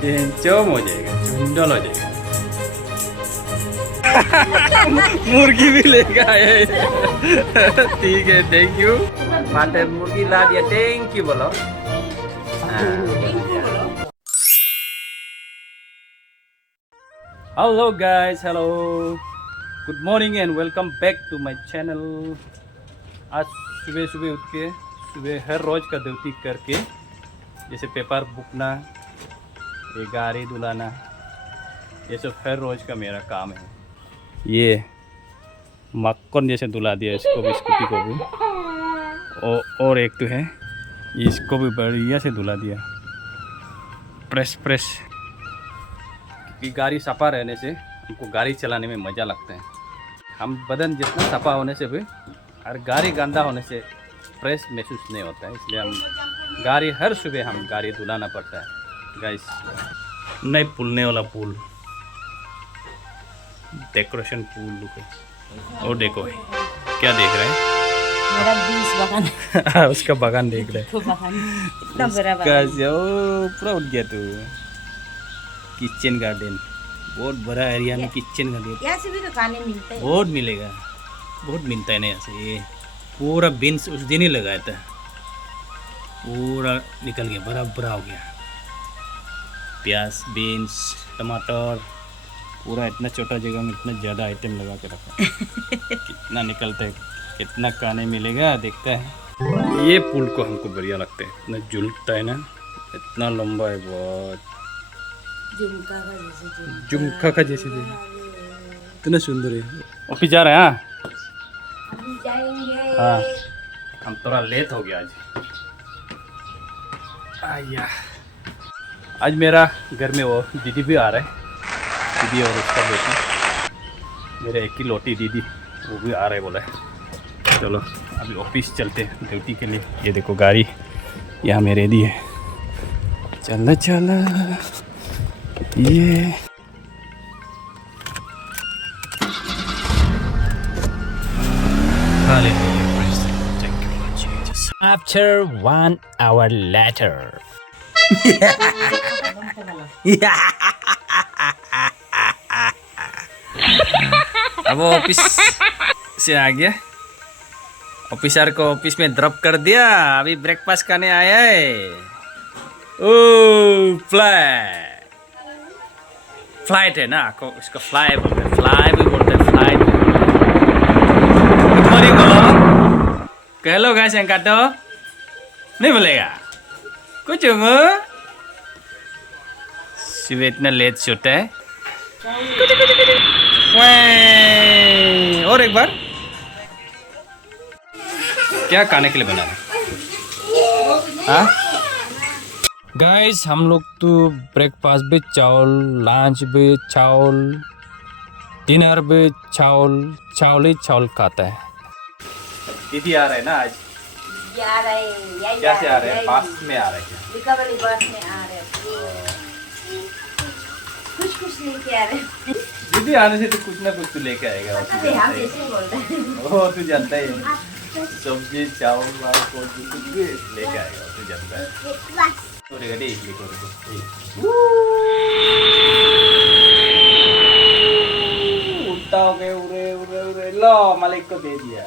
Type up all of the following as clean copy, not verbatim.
चौम हो जाएगा, चुंडल हो जाएगा। मुर्गी भी लेके आए। ठीक है, थैंक यू। माटे मुर्गी ला दिया, थैंक यू बोलो। Hello guys, hello, good morning and welcome back to my channel. आज सुबह सुबह उठ के सुबह हर रोज़ का ड्यूटी करके, जैसे पेपर बुकना, ये गाड़ी धुलाना, ये सब हर रोज़ का मेरा काम है। ये मक्खन जैसे धुला दिया इसको भी, स्कूटी को भी, और एक तो है इसको भी बढ़िया से धुला दिया, प्रेस प्रेस। क्योंकि गाड़ी सफा रहने से हमको गाड़ी चलाने में मज़ा लगता है। हम बदन जितना सफा होने से भी और गाड़ी गंदा होने से फ्रेश महसूस नहीं होता है, इसलिए हम गाड़ी हर सुबह हम गाड़ी धुलाना पड़ता है। गाइस, नहीं पुलने वाला पुल, डेकोरेशन पुल लुक है। और देखो क्या देख रहे हैं? मेरा बीन्स बागान। उसका बागान देख रहे हैं। इतना बड़ा बागान। पूरा उठ गया तू। किचन गार्डन, बहुत बड़ा एरिया में किचन गार्डन। यहाँ से भी तो खाने मिलते हैं। बहुत मिलेगा, बहुत मिलता है ना यहाँ से। ये पूरा बीन्स उस दिन ही लगाया था, पूरा निकल गया, बड़ा बड़ा हो गया। प्याज, बीन्स, टमाटर, पूरा इतना छोटा जगह में इतना ज़्यादा आइटम लगा के रखा। कितना निकलता है, कितना खाने मिलेगा, देखता है। ये पुल को हमको बढ़िया लगता है, इतना झुलता है ना, इतना लंबा है, बहुत झुमका का जैसे इतना सुंदर है। ऑफिस जा रहे हैं? हाँ, हम थोड़ा लेट हो गया आज। आया, आज मेरा घर में वो दीदी भी आ रहा है, दीदी और उसका बेटी, मेरे एक ही लौटी दीदी, वो भी आ रहे बोला है। चलो अभी ऑफिस चलते हैं ड्यूटी के लिए। ये देखो गाड़ी यहाँ में रेडी है, चला चला। ये After 1 hour later. अब वो ऑफिस से आ गया, ऑफिसर को ऑफिस में ड्रॉप कर दिया। अभी ब्रेकफास्ट करने आया है। ओ फ्लाइट है ना, उसको फ्लाई बोलते हैं, फ्लाई भी बोलते हैं, फ्लाइट भी बोलते हैं। गुड मॉर्निंग बोलो, कह लो गाइस, काटो नहीं बोलेगा कुछ होगा। सुबह इतना लेट सोता है। और एक बार क्या खाने के लिए बना रहे? हाँ गाइस, हम लोग तो ब्रेकफास्ट भी चावल, लंच भी चावल, डिनर भी चावल, चावल ही चावल खाता है। दीदी आ रहे हैं ना आज? जा रहे हैं। कैसे आ रहे हैं? पास में आ रहे हैं क्या? रिकवरी बस में आ रहे हैं। कुछ कुछ लेके आ रहे हैं। दीदी आने से तो कुछ ना कुछ तो लेके आएगा। हम ऐसे बोल रहे हैं। वो तू जानता ही है, सब्जी चावल कुछ भी लेके आएगा, तू जानता है। उल्टा हो गए, उरे उरे उरे, लो मालिक को दे दिया।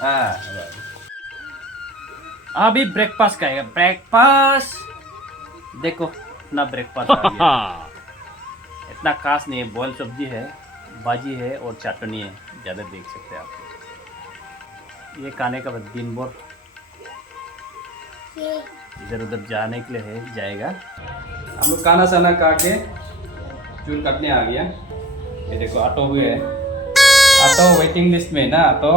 हाँ, अभी ब्रेकफास्ट खाएगा। ब्रेकफास्ट देखो अपना ब्रेकफास्ट आ गया। इतना खास नहीं है, बॉयल सब्जी है, भाजी है और चटनी है, ज़्यादा देख सकते हैं आप। ये खाने का बाद दिन भर इधर उधर जाने के लिए है, जाएगा। हम लोग खाना साना खा के चूल काटने आ गया। ये देखो ऑटो भी है, ऑटो वेटिंग लिस्ट में ना। ऑटो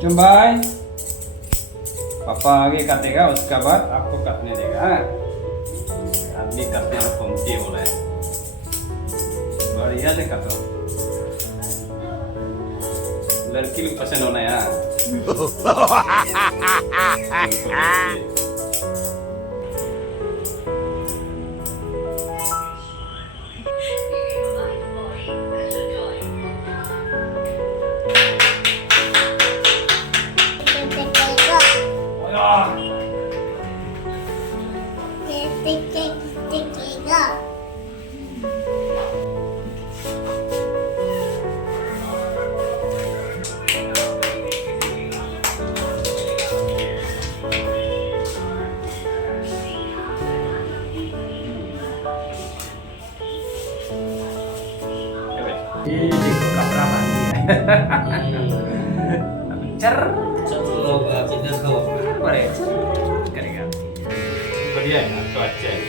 चुम भाई, पापा आगे काटेगा, उसका बाद आपको काटने देगा। आदमी काटने में कमती हो रहा है, बढ़िया से काटो, लड़की भी पसंद होना यार। ये देखो कपड़ा बांध दिया अभी चर करेगा बढ़िया है ना तो अच्छा है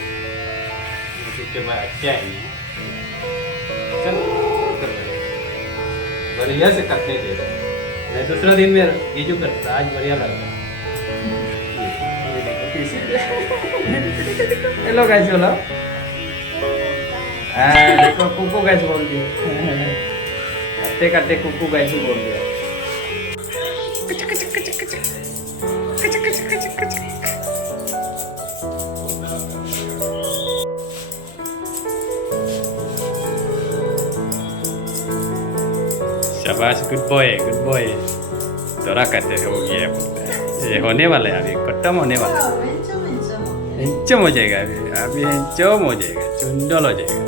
के बाद अच्छा है चल बढ़िया से करने दे मैं दूसरा दिन में ये जो करता आज बढ़िया लग रहा है हेलो गाइस बोलो देखो कुकू गाइस बोल दिया करते करते कुकू गाइस बोल दिया शाबाश गुड बॉय थोड़ा करते हो गया ये होने वाला है अभी खत्म होने वाला है हेंचम हो जाएगा अभी हेंचम हो जाएगा चुंडल हो जाएगा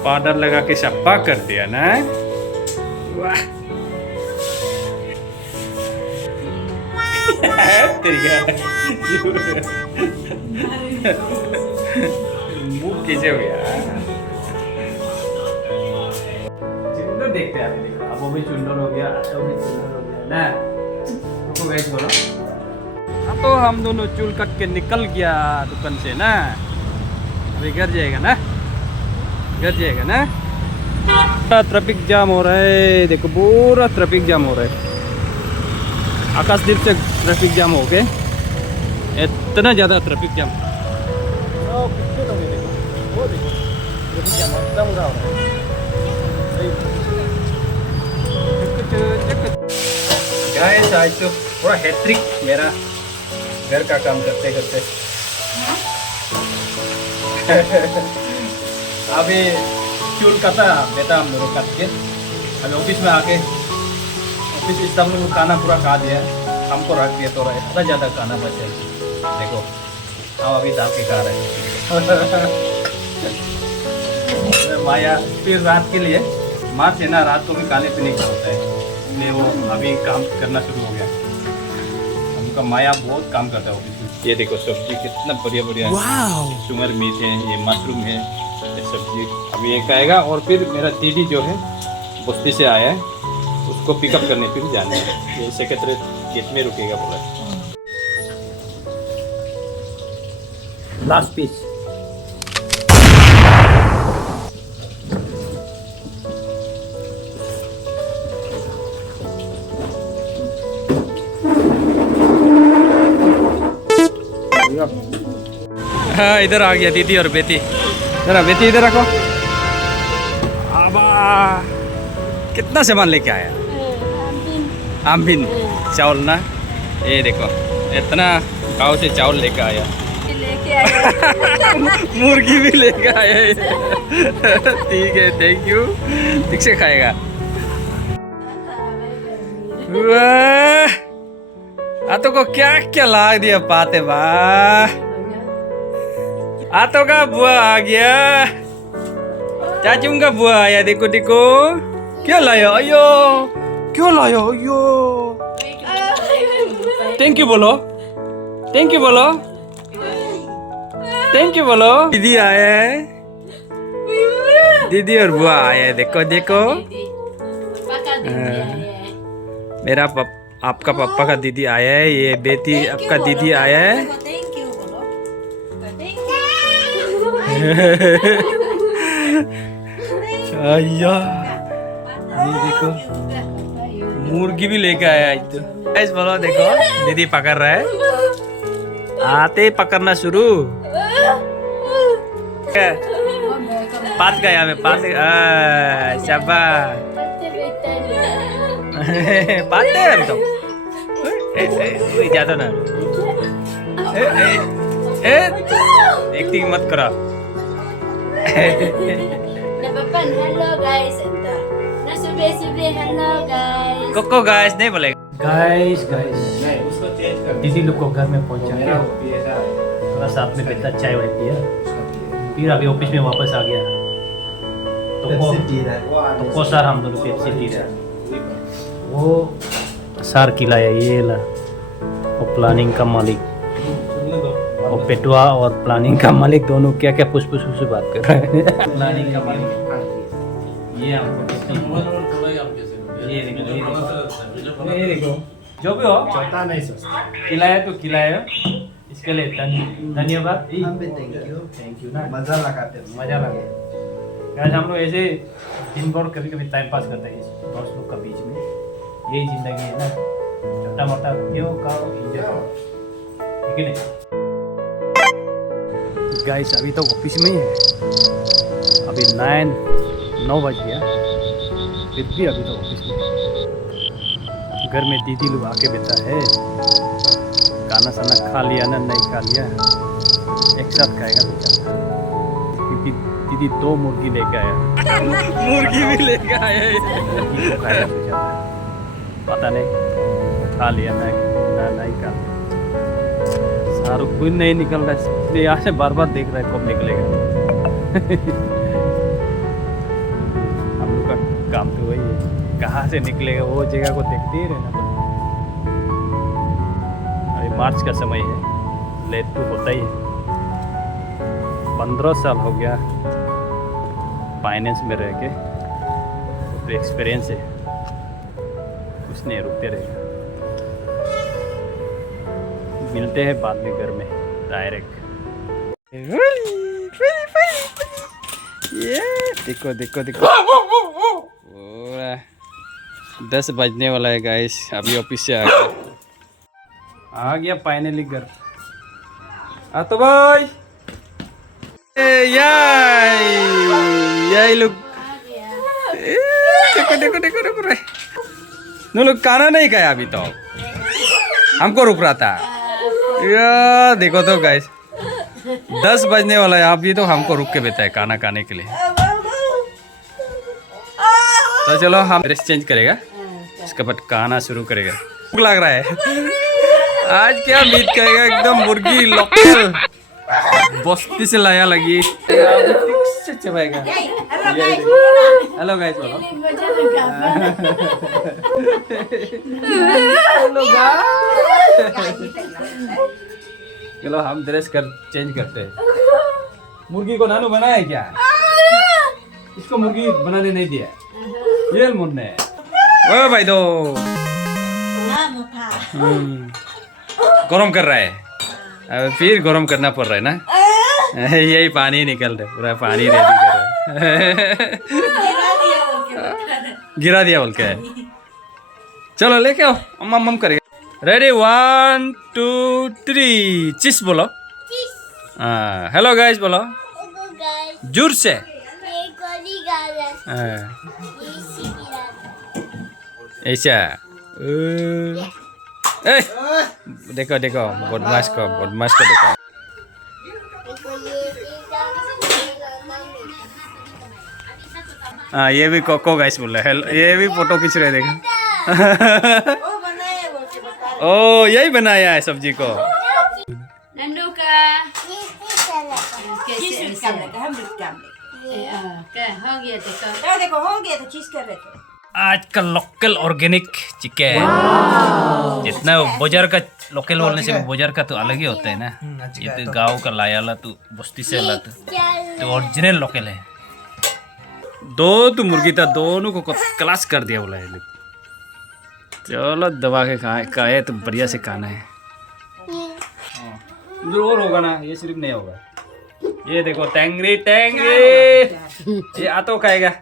पाउडर लगा के शप्पा कर दिया ना वाह मुंह कैसे हो गया चुंडल देखते हैं अभी देखो अब वो भी चुंडल हो गया तो भी चुंडल हो गया ना रुको गाइस बोलो तो हम दोनों चूल कट के निकल गया दुकान से ना अभी घर जाएगा ना पूरा ट्रैफिक जाम हो रहा है देखो पूरा ट्रैफिक जाम हो रहा है आकाशदीप से ट्रैफिक जाम हो गए इतना ज़्यादा ट्रैफिक जाम गाइस आज तो पूरा हैट्रिक मेरा घर का काम करते करते अभी चूल काटा बेटा हम लोग काट के अभी ऑफिस में आके ऑफिस स्टाफ लोग खाना पूरा खा दिया हमको रख दिया थोड़ा इतना ज़्यादा खाना बचे देखो हम अभी दाल के खा रहे हैं माया फिर रात के लिए माँ से ना रात को भी खाने पीने का होता है इसलिए वो अभी काम करना शुरू हो गया उनका माया बहुत काम करता है ऑफिस में ये देखो सब्जी कितना बढ़िया बढ़िया चुंगर मीट है ये मशरूम है ये सब्जी अभी ये खाएगा और फिर मेरा दीदी जो है बस्ती से आया है उसको पिकअप करने फिर जाना है ये सेक्रेटरी गेट में रुकेगा बोला लास्ट पीस हाँ इधर आ गया दीदी और बेटी जरा बेटी इधर रखो आबा कितना सामान लेके आया आमबिन चावल ना ये देखो इतना गाँव से चावल लेके आया मुर्गी भी लेके आया ठीक है थैंक यू ठीक से खाएगा आतो को क्या क्या ला दिया पाते वाह आतो का बुआ आ गया चाचू का बुआ आया देखो देखो क्या लाया अयो क्यों लाया अयो थैंक यू बोलो थैंक यू बोलो थैंक यू बोलो दीदी आया है दीदी और बुआ आया है देखो देखो मेरा आपका पापा का दीदी आया है ये बेटी आपका दीदी आया है आया ये देखो मुर्गी भी लेके आया आज तो ऐसे बोलो देखो दीदी पकड़ रहा है आते ही पकड़ना शुरू पात गया मैं पात शाबाश पाते हैं हम तो ज्यादा ना एक्टिंग मत करा हेलो गाइस हेलो गाइस कोको गाइस नहीं बोलेगा गाइस गाइस नहीं उसको चेंज कर दीदी लोग को घर में पहुंचा के थोड़ा साथ में बैठा चाय वाय पिया फिर अभी ऑफिस में वापस आ गया तो सर हम दोनों पेप्सी पी रहे वो सार किला है ये ला वो प्लानिंग का मालिक वो पेटुआ और प्लानिंग का मालिक दोनों क्या क्या पुष्प से बात कर रहे हैं। प्लानिंग का मालिक ये ये देखो जो भी हो खिलाया तो खिलाया, इसके लिए धन्यवाद। थैंक यू ना, मजा लगा। गाइस हम लोग ऐसे दिन भर कभी कभी टाइम पास करते हैं इस दोस्त लोग का बीच में, यही जिंदगी है ना, छोटा मोटा क्यों खाओ एंजॉय करो, ठीक है नहीं। गाइस अभी तो ऑफिस में ही है, अभी 9 बज गया, फिर भी अभी तो ऑफिस में। घर में दीदी लोग आके बैठा है, खाना साना खा लिया ना नहीं खा लिया, एक साथ खाएगा बेचारा, क्योंकि दीदी 2 मुर्गी लेके आया। मुर्गी भी लेके आया है, खाएगा बेचारा, पता नहीं खा लिया ना नहीं खा लिया। शाहरुख कोई नहीं निकल रहा है, इसलिए यहाँ से बार बार देख रहा है कब निकलेगा। हम लोग का काम तो वही है, कहाँ से निकलेगा वो जगह को देखते ही रहना। अभी मार्च का समय है, लेट तो होता ही है। 15 साल हो गया फाइनेंस में रह के, तो एक्सपीरियंस है, कुछ नहीं रुकते रहेगा। मिलते हैं बाद में घर में डायरेक्ट। ये देखो देखो देखो, पूरा 10 बजने वाला है गाइस, अभी ऑफिस से आ गया फाइनली घर। तो भाई यही लोग देखो देखो देखो रुक रहे, नो लोग खाना नहीं खाया अभी तो, हमको रुक रहा था। या देखो तो गाइस 10 बजने वाला है, अभी तो हमको रुक के बैठा है खाना खाने के लिए। तो चलो हम ड्रेस चेंज करेगा, इसके बाद खाना शुरू करेगा। भूख लग रहा है, आज क्या मीट करेगा, एकदम मुर्गी लोकल बस्ती से लाया लगी से चबाएगा। हेलो गाइस बोलो, हेलो गाइस। चलो हम ड्रेस चेंज करते हैं। मुर्गी को नानू बनाया क्या? इसको मुर्गी बनाने नहीं दिया ये मुन्ने। ओ भाई दो गरम कर रहा है, अब फिर गरम करना पड़ रहा है ना। यही पानी निकल रहा है, पूरा पानी रेडी कर रहा है। गिरा दिया बोल के, चलो लेके आओ, हम करेंगे। रेडी 1 2 3 चीज बोलो। हेलो गाइस बोलो जोर से। ऐसा देखो देखो बदमाश को देखो। हाँ ये भी कोको गाइस बोल रहा है, ये भी फोटो खींच रहे देखो। ओ यही बनाया है सब्जी को। नन्नू का हो गया, देखो हो गया तो चीज कर रहे थे। आज का लोकल ऑर्गेनिक चिकन, जितना बाजार का लोकल बोलने से बाजार का तो अलग ही होता है ना। ये तो गांव का लाया ला, तो बस्ती से ला, तो ओरिजिनल लोकल है। 2 तो मुर्गी था, दोनों को क्लास कर दिया बोला है। चलो दबा के खाए तो बढ़िया से खाना है। जरूर होगा ना, ये सिर्फ नहीं होगा। ये देखो टेंगरी, ये आटो खाएगा,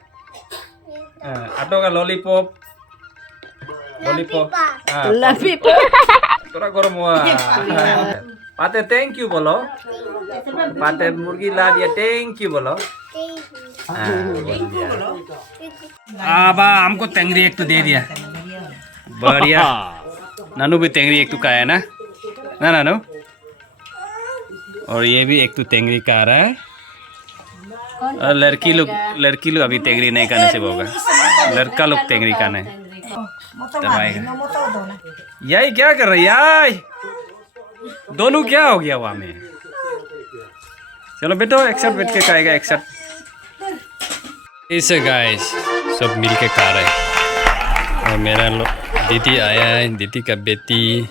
आटो का लॉलीपॉप थोड़ा गरम हुआ। पाते थैंक यू बोलो, पाते मुर्गी ला दिया, थैंक यू बोलो। आबा हमको टेंगरी एक तो दे दिया, बढ़िया। नानू भी टेंगरी एक तो खाया ना नानू, और ये भी एक तो टेंगरी खा रहा है। और लड़की लोग अभी टेंगरी नहीं खाने से होगा, लड़का लोग टेंगरी खाना है। यही क्या कर रही है, दोनों क्या हो गया वहाँ में। चलो बेटो एक साथ बैठ के खाएगा, एक साथ। इसे गाइस सब मिल के खा रहे हैं। और मेरा दीदी आया है, दीदी का बेटी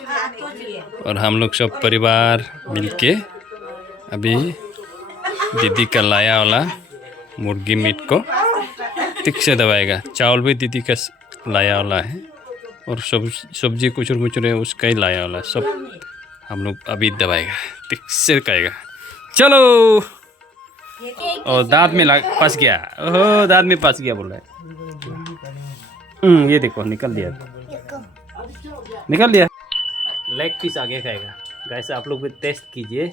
और हम लोग सब परिवार मिल के अभी दीदी का लाया वाला मुर्गी मीट को ठीक से दबाएगा। चावल भी दीदी का लाया वाला है और सब्जी कुचर मुचर है उसका ही लाया वाला है। सब हम लोग अभी दबाएगा, ठीक से खाएगा। चलो। और दांत में फंस गया। ओह दांत में फंस गया बोल रहा है। ये देखो निकल दिया, निकल दिया। लेग पीस आगे खाएगा। गाइस आप लोग भी टेस्ट कीजिए।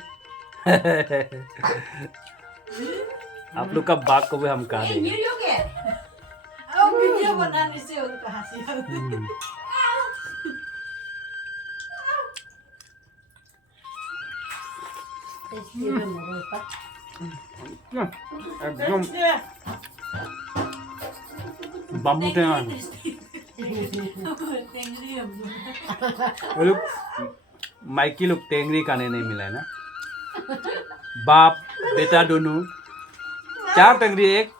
आप लोग का बाग को भी हम खा देंगे। वीडियो बनाने से उनका हंसी एकदम बाबू टेंगा वो लोग माइकी लोग टेंगरी खाने नहीं मिला है ना। बाप बेटा दोनों 4 टेंगरी, एक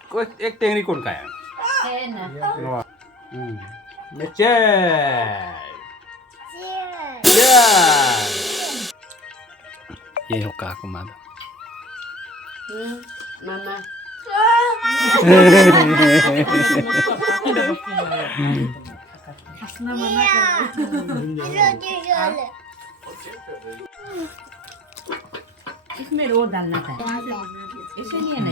टेंगरी कौन खाया? ये हो काकू मामा। मामा हंसना मना कर। इसमें रो डालना था, ऐसे नहीं है ना।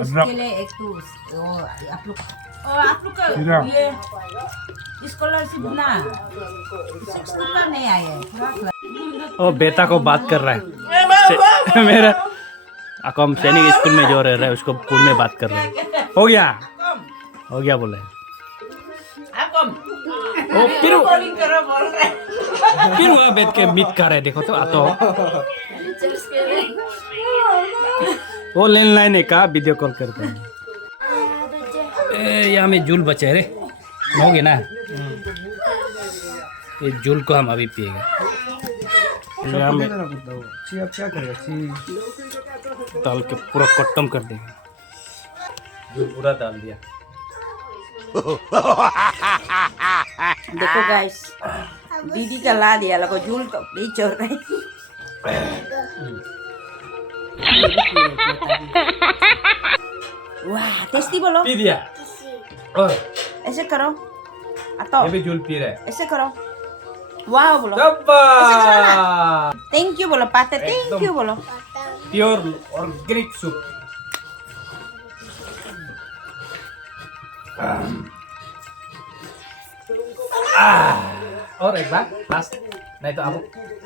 उसके लिए एक तो आप लोग का ये स्कॉलरशिप ना 60 का नहीं आया है। ओ बेटा को बात कर रहा है मेरा अकॉम सैनिक स्कूल में जो रह रहा है उसको स्कूल में बात कर रहा है। हो गया बोले। ओ फिर वहाँ बैठ के मीट खा रहे, देखो तो आतो वो लैंडलाइन है का वीडियो कॉल करते हैं। यहाँ में जूल बचे रे, हो गया ना। ये जूल को हम अभी पिएगा। यहाँ में क्या करेगा, डाल के पूरा खत्म कर देगा। जूल पूरा डाल दिया। देखो गाइस, दीदी का ला दिया लगो झूल तो नहीं चोर रही। वाह टेस्टी बोलो। पी दिया। और ऐसे करो अतो, ये भी जूल पी रहा है। ऐसे करो। वाह बोलो, थैंक यू बोलो। पाते थैंक यू बोलो। Pure organic soup. और एक बार लास्ट, नहीं तो आप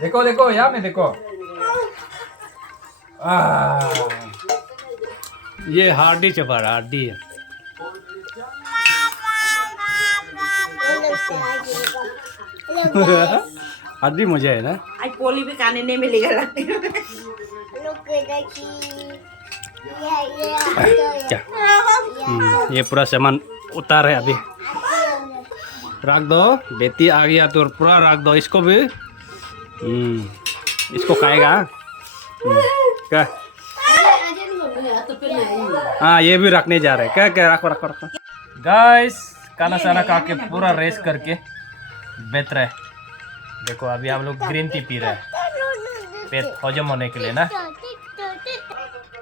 देखो यहाँ में देखो। ये हार्डी चपा हार्डी है। हार्डी मजा है ना। आज पोली भी खाने नहीं मिलेगा। क्या ये पूरा सामान उतार है अभी। रख दो, बेटी आ गया तो पूरा रख दो इसको भी। इसको खाएगा क्या? हाँ ये भी रखने जा रहे हैं क्या? क्या रखो। गाइस खाना साना खा के पूरा रेस्ट करके बैठ रहे। देखो अभी हम लोग ग्रीन टी पी रहे हैं पेट हजम होने के लिए ना।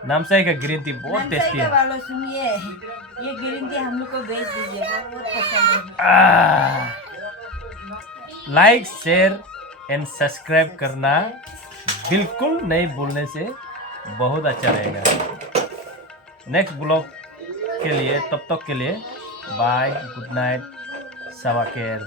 नामसाई का ग्रीन टी बहुत टेस्टी है। सुनिए, ये ग्रीन टी हम लोग को भेज दीजिएगा, बहुत पसंद है। लाइक शेयर एंड सब्सक्राइब करना बिल्कुल नहीं भूलने से बहुत अच्छा रहेगा। नेक्स्ट ब्लॉग के लिए, तब तक के लिए बाय, गुड नाइट, सवा केयर।